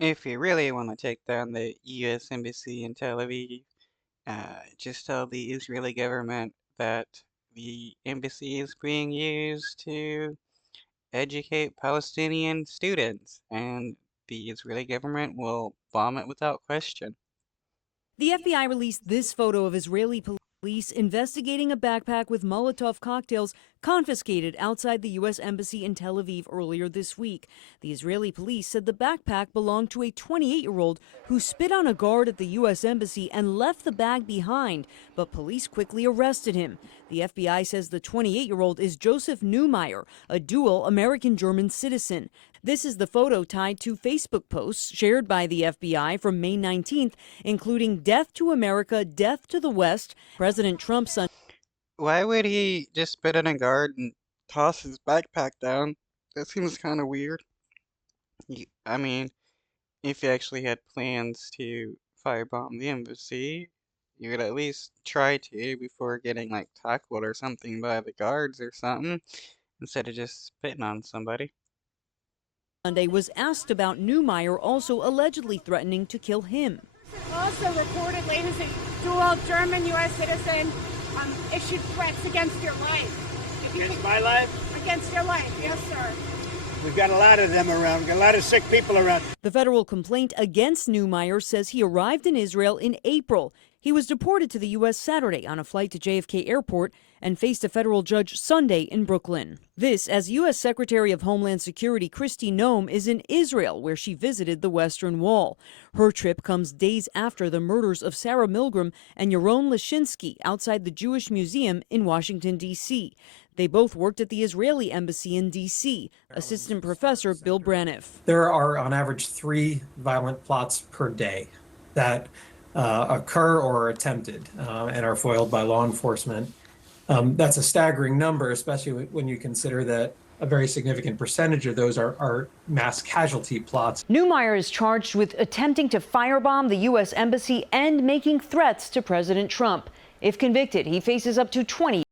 If you really want to take down the U.S. Embassy in Tel Aviv, just tell the Israeli government that the embassy is being used to educate Palestinian students, and the Israeli government will bomb it without question. The FBI released this photo of Israeli police investigating a backpack with Molotov cocktails confiscated outside the U.S. Embassy in Tel Aviv earlier this week. The Israeli police said the backpack belonged to a 28-year-old who spit on a guard at the U.S. Embassy and left the bag behind, but police quickly arrested him. The FBI says the 28-year-old is Joseph Neumeyer, a dual American-German citizen. This is the photo tied to Facebook posts shared by the FBI from May 19th, including "Death to America, Death to the West." President Trump's son. Why would he just spit in a guard and toss his backpack down? That seems kind of weird. I mean, if you actually had plans to firebomb the embassy, you would at least try to before getting like tackled or something by the guards or something, instead of just spitting on somebody. Sunday was asked about Neumeyer also allegedly threatening to kill him. Also reportedly, who's a dual German U.S. citizen, issued threats against your life. Against my life? Against your life, yes, sir. We've got a lot of them around. We've got a lot of sick people around. The federal complaint against Neumeyer says he arrived in Israel in April. He was deported to the U.S. Saturday on a flight to JFK Airport and faced a federal judge Sunday in Brooklyn. This as U.S. Secretary of Homeland Security Kristi Noem is in Israel, where she visited the Western Wall. Her trip comes days after the murders of Sarah Milgram and Yaron Lashinsky outside the Jewish Museum in Washington, D.C. They both worked at the Israeli embassy in D.C. Assistant Professor Bill Braniff. There are on average 3 violent plots per day that occur or are attempted and are foiled by law enforcement. That's a staggering number, especially when you consider that a very significant percentage of those are mass casualty plots. Neumeyer is charged with attempting to firebomb the U.S. embassy and making threats to President Trump. If convicted, he faces up to 20